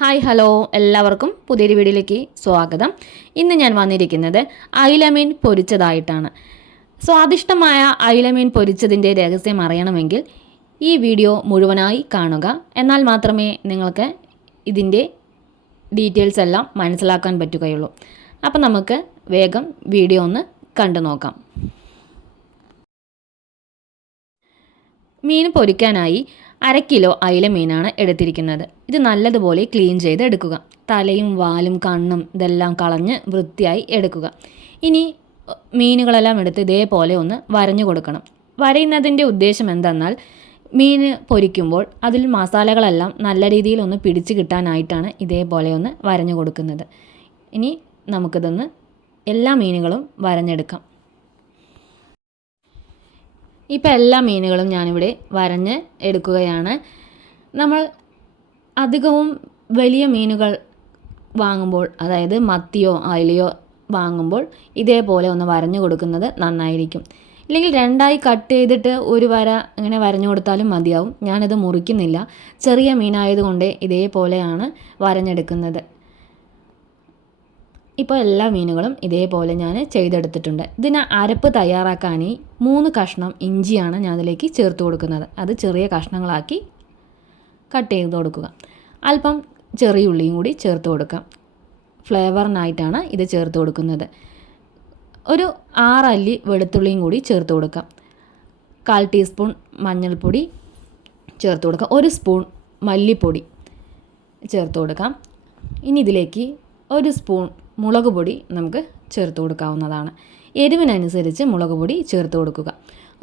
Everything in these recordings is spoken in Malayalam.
ഹായ് ഹലോ എല്ലാവർക്കും പുതിയൊരു വീഡിയോയിലേക്ക് സ്വാഗതം. ഇന്ന് ഞാൻ വന്നിരിക്കുന്നത് അയിലമീൻ പൊരിച്ചതായിട്ടാണ്. സ്വാദിഷ്ടമായ അയിലമീൻ പൊരിച്ചതിൻ്റെ രഹസ്യം അറിയണമെങ്കിൽ ഈ വീഡിയോ മുഴുവനായി കാണുക. എന്നാൽ മാത്രമേ നിങ്ങൾക്ക് ഇതിൻ്റെ ഡീറ്റെയിൽസ് എല്ലാം മനസ്സിലാക്കാൻ പറ്റുകയുള്ളൂ. അപ്പം നമുക്ക് വേഗം വീഡിയോ ഒന്ന് കണ്ടു നോക്കാം. മീൻ പൊരിക്കാനായി 1/2 കിലോ അയില മീനാണ് എടുത്തിരിക്കുന്നത്. ഇത് നല്ലതുപോലെ ക്ലീൻ ചെയ്ത് എടുക്കുക. തലയും വാലും കണ്ണും ഇതെല്ലാം കളഞ്ഞ് വൃത്തിയായി എടുക്കുക. ഇനി മീനുകളെല്ലാം എടുത്ത് ഇതേപോലെ ഒന്ന് വരഞ്ഞു കൊടുക്കണം. വരയുന്നതിൻ്റെ ഉദ്ദേശം എന്തെന്നാൽ മീൻ പൊരിക്കുമ്പോൾ അതിൽ മസാലകളെല്ലാം നല്ല രീതിയിൽ ഒന്ന് പിടിച്ച് കിട്ടാനായിട്ടാണ് ഇതേപോലെ ഒന്ന് വരഞ്ഞു കൊടുക്കുന്നത്. ഇനി നമുക്കിതൊന്ന് എല്ലാ മീനുകളും വരഞ്ഞെടുക്കാം. ഇപ്പോൾ എല്ലാ മീനുകളും ഞാനിവിടെ വരഞ്ഞ് എടുക്കുകയാണ്. നമ്മൾ അധികവും വലിയ മീനുകൾ വാങ്ങുമ്പോൾ, അതായത് മത്തിയോ അയലയോ വാങ്ങുമ്പോൾ ഇതേപോലെ ഒന്ന് വരഞ്ഞു കൊടുക്കുന്നത് നന്നായിരിക്കും. ഇല്ലെങ്കിൽ 2ആയി കട്ട് ചെയ്തിട്ട് ഒരു വര ഇങ്ങനെ വരഞ്ഞു കൊടുത്താലും മതിയാവും. ഞാനിത് മുറിക്കുന്നില്ല. ചെറിയ മീനായതുകൊണ്ട് ഇതേപോലെയാണ് വരഞ്ഞെടുക്കുന്നത്. ഇപ്പോൾ എല്ലാ മീനുകളും ഇതേപോലെ ഞാൻ ചെയ്തെടുത്തിട്ടുണ്ട്. ഇതിന് അരപ്പ് തയ്യാറാക്കാനായി 3 കഷ്ണം ഇഞ്ചിയാണ് ഞാൻ അതിലേക്ക് ചേർത്ത് കൊടുക്കുന്നത്. അത് ചെറിയ കഷ്ണങ്ങളാക്കി കട്ട് ചെയ്ത് കൊടുക്കുക. അല്പം ചെറിയ ഉള്ളിയും കൂടി ചേർത്ത് കൊടുക്കാം. ഫ്ലേവറിനായിട്ടാണ് ഇത് ചേർത്ത് കൊടുക്കുന്നത്. ഒരു 6 അല്ലി വെളുത്തുള്ളിയും കൂടി ചേർത്ത് കൊടുക്കാം. 1/4 ടീസ്പൂൺ മഞ്ഞൾപ്പൊടി ചേർത്ത് കൊടുക്കാം. 1 സ്പൂൺ മല്ലിപ്പൊടി ചേർത്ത് കൊടുക്കാം. ഇനി ഇതിലേക്ക് 1 സ്പൂൺ മുളക് പൊടി നമുക്ക് ചേർത്ത് കൊടുക്കാവുന്നതാണ്. എരിവിനനുസരിച്ച് മുളക് പൊടി ചേർത്ത് കൊടുക്കുക.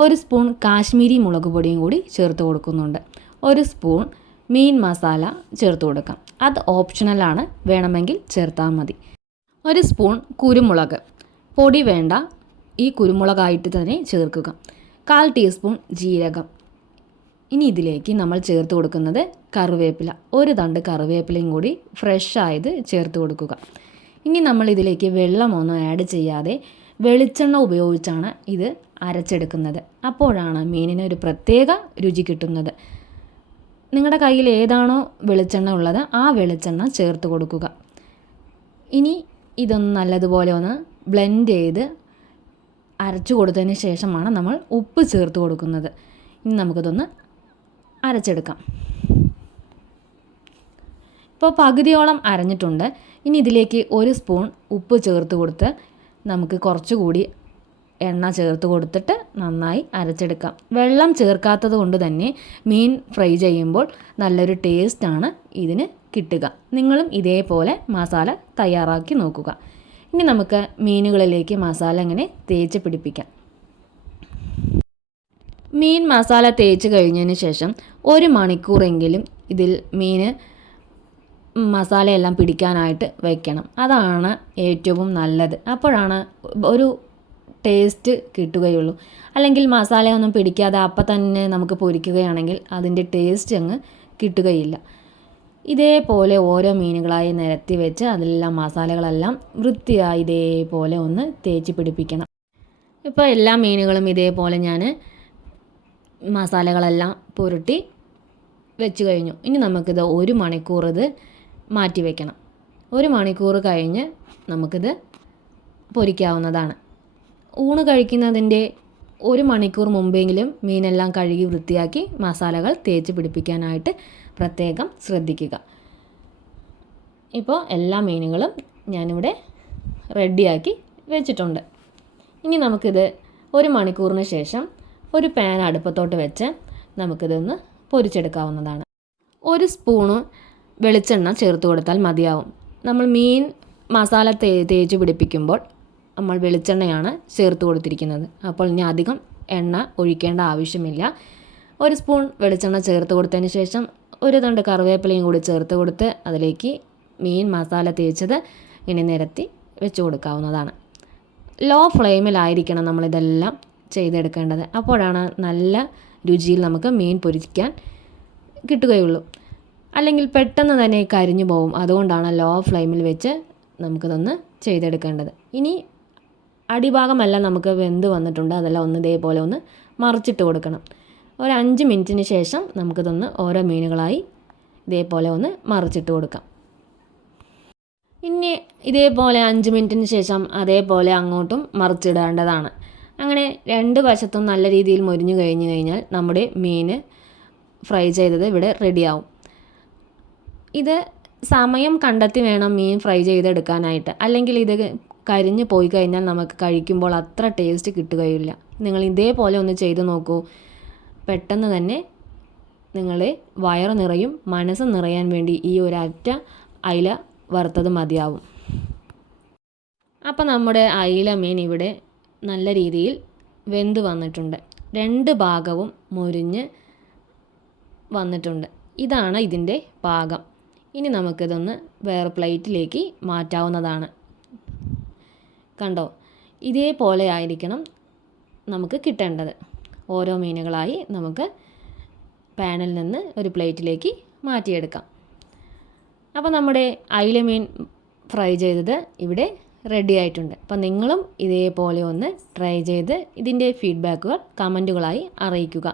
1 സ്പൂൺ കാശ്മീരി മുളക് പൊടിയും കൂടി ചേർത്ത് കൊടുക്കുന്നുണ്ട്. 1 സ്പൂൺ മീൻ മസാല ചേർത്ത് കൊടുക്കാം. അത് ഓപ്ഷണലാണ്, വേണമെങ്കിൽ ചേർത്താൽ മതി. 1 സ്പൂൺ കുരുമുളക് പൊടി വേണ്ട, ഈ കുരുമുളകായിട്ട് തന്നെ ചേർക്കുക. 1/4 ടീസ്പൂൺ ജീരകം. ഇനി ഇതിലേക്ക് നമ്മൾ ചേർത്ത് കൊടുക്കുന്നത് കറിവേപ്പില. 1 തണ്ട് കറിവേപ്പിലയും കൂടി ഫ്രഷ് ആയത് ചേർത്ത് കൊടുക്കുക. ഇനി നമ്മൾ ഇതിലേക്ക് വെള്ളമൊന്നും ആഡ് ചെയ്യാതെ വെളിച്ചെണ്ണ ഉപയോഗിച്ചാണ് ഇത് അരച്ചെടുക്കുന്നത്. അപ്പോഴാണ് മീനിന് ഒരു പ്രത്യേക രുചി കിട്ടുന്നത്. നിങ്ങളുടെ കയ്യിൽ ഏതാണോ വെളിച്ചെണ്ണ ഉള്ളത് ആ വെളിച്ചെണ്ണ ചേർത്ത് കൊടുക്കുക. ഇനി ഇതൊന്ന് നല്ലതുപോലെ ഒന്ന് ബ്ലെൻഡ് ചെയ്ത് അരച്ചു കൊടുത്തതിന് ശേഷമാണ് നമ്മൾ ഉപ്പ് ചേർത്ത് കൊടുക്കുന്നത്. ഇനി നമുക്കിതൊന്ന് അരച്ചെടുക്കാം. ഇപ്പോൾ പകുതിയോളം അരഞ്ഞിട്ടുണ്ട്. ഇനി ഇതിലേക്ക് 1 സ്പൂൺ ഉപ്പ് ചേർത്ത് കൊടുത്ത് നമുക്ക് കുറച്ചുകൂടി എണ്ണ ചേർത്ത് കൊടുത്തിട്ട് നന്നായി അരച്ചെടുക്കാം. വെള്ളം ചേർക്കാത്തത് കൊണ്ട് തന്നെ മീൻ ഫ്രൈ ചെയ്യുമ്പോൾ നല്ലൊരു ടേസ്റ്റാണ് ഇതിന് കിട്ടുക. നിങ്ങളും ഇതേപോലെ മസാല തയ്യാറാക്കി നോക്കുക. ഇനി നമുക്ക് മീനുകളിലേക്ക് മസാല ഇങ്ങനെ തേച്ച് പിടിപ്പിക്കാം. മീൻ മസാല തേച്ച് കഴിഞ്ഞതിന് ശേഷം 1 മണിക്കൂറെങ്കിലും ഇതിൽ മീൻ മസാലയെല്ലാം പിടിക്കാനായിട്ട് വയ്ക്കണം. അതാണ് ഏറ്റവും നല്ലത്. അപ്പോഴാണ് ഒരു ടേസ്റ്റ് കിട്ടുകയുള്ളൂ. അല്ലെങ്കിൽ മസാലയൊന്നും പിടിക്കാതെ അപ്പം തന്നെ നമുക്ക് പൊരിക്കുകയാണെങ്കിൽ അതിൻ്റെ ടേസ്റ്റ് അങ്ങ് കിട്ടുകയില്ല. ഇതേപോലെ ഓരോ മീനുകളായി നിരത്തി വെച്ച് അതിലെല്ലാം മസാലകളെല്ലാം വൃത്തിയായി ഇതേപോലെ ഒന്ന് തേച്ച് പിടിപ്പിക്കണം. ഇപ്പോൾ എല്ലാ മീനുകളും ഇതേപോലെ ഞാൻ മസാലകളെല്ലാം പുരട്ടി വെച്ച് കഴിഞ്ഞു. ഇനി നമുക്കിത് 1 മണിക്കൂർ ഇത് മാറ്റി വയ്ക്കണം. 1 മണിക്കൂർ കഴിഞ്ഞ് നമുക്കിത് പൊരിക്കാവുന്നതാണ്. ഊണ് കഴിക്കുന്നതിൻ്റെ 1 മണിക്കൂർ മുമ്പെങ്കിലും മീനെല്ലാം കഴുകി വൃത്തിയാക്കി മസാലകൾ തേച്ച് പിടിപ്പിക്കാനായിട്ട് പ്രത്യേകം ശ്രദ്ധിക്കുക. ഇപ്പോൾ എല്ലാ മീനുകളും ഞാനിവിടെ റെഡിയാക്കി വെച്ചിട്ടുണ്ട്. ഇനി നമുക്കിത് 1 മണിക്കൂറിന് ശേഷം ഒരു പാൻ അടുപ്പത്തോട്ട് വെച്ച് നമുക്കിതൊന്ന് പൊരിച്ചെടുക്കാവുന്നതാണ്. 1 സ്പൂണ് വെളിച്ചെണ്ണ ചേർത്ത് കൊടുത്താൽ മതിയാവും. നമ്മൾ മീൻ മസാല തേച്ച് പിടിപ്പിക്കുമ്പോൾ നമ്മൾ വെളിച്ചെണ്ണയാണ് ചേർത്ത് കൊടുത്തിരിക്കുന്നത്. അപ്പോൾ ഇനി അധികം എണ്ണ ഒഴിക്കേണ്ട ആവശ്യമില്ല. 1 സ്പൂൺ വെളിച്ചെണ്ണ ചേർത്ത് കൊടുത്തതിന് ശേഷം 1 തണ്ട് കറിവേപ്പിലയും കൂടി ചേർത്ത് കൊടുത്ത് അതിലേക്ക് മീൻ മസാല തേച്ചത് ഇങ്ങനെ നിരത്തി വെച്ച് കൊടുക്കാവുന്നതാണ്. ലോ ഫ്ലെയിമിലായിരിക്കണം നമ്മളിതെല്ലാം ചെയ്തെടുക്കേണ്ടത്. അപ്പോഴാണ് നല്ല രുചിയിൽ നമുക്ക് മീൻ പൊരിക്കാൻ കിട്ടുകയുള്ളൂ. അല്ലെങ്കിൽ പെട്ടെന്ന് തന്നെ കരിഞ്ഞു പോകും. അതുകൊണ്ടാണ് ലോ ഫ്ലെയിമിൽ വെച്ച് നമുക്കിതൊന്ന് ചെയ്തെടുക്കേണ്ടത്. ഇനി അടിഭാഗമെല്ലാം നമുക്ക് വെന്ത് വന്നിട്ടുണ്ട്. അതെല്ലാം ഒന്ന് ഇതേപോലെ ഒന്ന് മറിച്ചിട്ട് കൊടുക്കണം. ഒരു 5 മിനിറ്റിന് ശേഷം നമുക്കിതൊന്ന് ഓരോ മീനുകളായി ഇതേപോലെ ഒന്ന് മറിച്ചിട്ട് കൊടുക്കാം. ഇനി ഇതേപോലെ 5 മിനിറ്റിന് ശേഷം അതേപോലെ അങ്ങോട്ടും മറിച്ചിടേണ്ടതാണ്. അങ്ങനെ 2 വശത്തും നല്ല രീതിയിൽ മൊരിഞ്ഞു കഴിഞ്ഞ് കഴിഞ്ഞാൽ നമ്മുടെ മീൻ ഫ്രൈ ചെയ്തത് ഇവിടെ റെഡിയാവും. ഇത് സമയം കണ്ടെത്തി വേണം മീൻ ഫ്രൈ ചെയ്തെടുക്കാനായിട്ട്. അല്ലെങ്കിൽ ഇത് കരിഞ്ഞു പോയി കഴിഞ്ഞാൽ നമുക്ക് കഴിക്കുമ്പോൾ അത്ര ടേസ്റ്റ് കിട്ടുകയില്ല. നിങ്ങൾ ഇതേപോലെ ഒന്ന് ചെയ്ത് നോക്കൂ. പെട്ടെന്ന് തന്നെ നിങ്ങളെ വയറ് നിറയും. മനസ്സ് നിറയാൻ വേണ്ടി ഈ ഒരൊറ്റ അയില വറുത്തത് മതിയാവും. അപ്പോൾ നമ്മുടെ അയില മീൻ ഇവിടെ നല്ല രീതിയിൽ വെന്ത് വന്നിട്ടുണ്ട്. 2 ഭാഗവും മൊരിഞ്ഞ് വന്നിട്ടുണ്ട്. ഇതാണ് ഇതിൻ്റെ പാകം. ഇനി നമുക്കിതൊന്ന് വേറെ പ്ലേറ്റിലേക്ക് മാറ്റാവുന്നതാണ്. കണ്ടോ, ഇതേപോലെ ആയിരിക്കണം നമുക്ക് കിട്ടേണ്ടത്. ഓരോ മീനുകളായി നമുക്ക് പാനിൽ നിന്ന് ഒരു പ്ലേറ്റിലേക്ക് മാറ്റിയെടുക്കാം. അപ്പോൾ നമ്മുടെ അയില മീൻ ഫ്രൈ ചെയ്തത് ഇവിടെ റെഡി ആയിട്ടുണ്ട്. അപ്പോൾ നിങ്ങളും ഇതേപോലെ ഒന്ന് ട്രൈ ചെയ്ത് ഇതിൻ്റെ ഫീഡ്ബാക്കുകൾ കമൻറ്റുകളായി അറിയിക്കുക.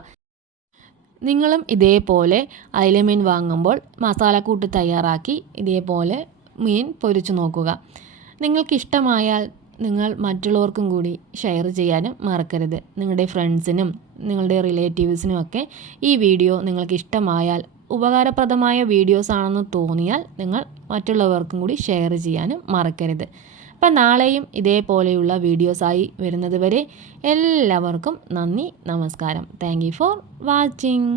നിങ്ങളും ഇതേപോലെ അയില മീൻ വാങ്ങുമ്പോൾ മസാലക്കൂട്ട് തയ്യാറാക്കി ഇതേപോലെ മീൻ പൊരിച്ചു നോക്കുക. നിങ്ങൾക്കിഷ്ടമായാൽ നിങ്ങൾ മറ്റുള്ളവർക്കും കൂടി ഷെയർ ചെയ്യാനും മറക്കരുത്. നിങ്ങളുടെ ഫ്രണ്ട്സിനും നിങ്ങളുടെ റിലേറ്റീവ്സിനും ഒക്കെ ഈ വീഡിയോ നിങ്ങൾക്ക് ഇഷ്ടമായാൽ, ഉപകാരപ്രദമായ വീഡിയോസ് ആണെന്ന് തോന്നിയാൽ നിങ്ങൾ മറ്റുള്ളവർക്കും കൂടി ഷെയർ ചെയ്യാനും മറക്കരുത്. അപ്പം നാളെയും ഇതേപോലെയുള്ള വീഡിയോസായി വരുന്നത് വരെ എല്ലാവർക്കും നന്ദി, നമസ്കാരം. Thank you for watching.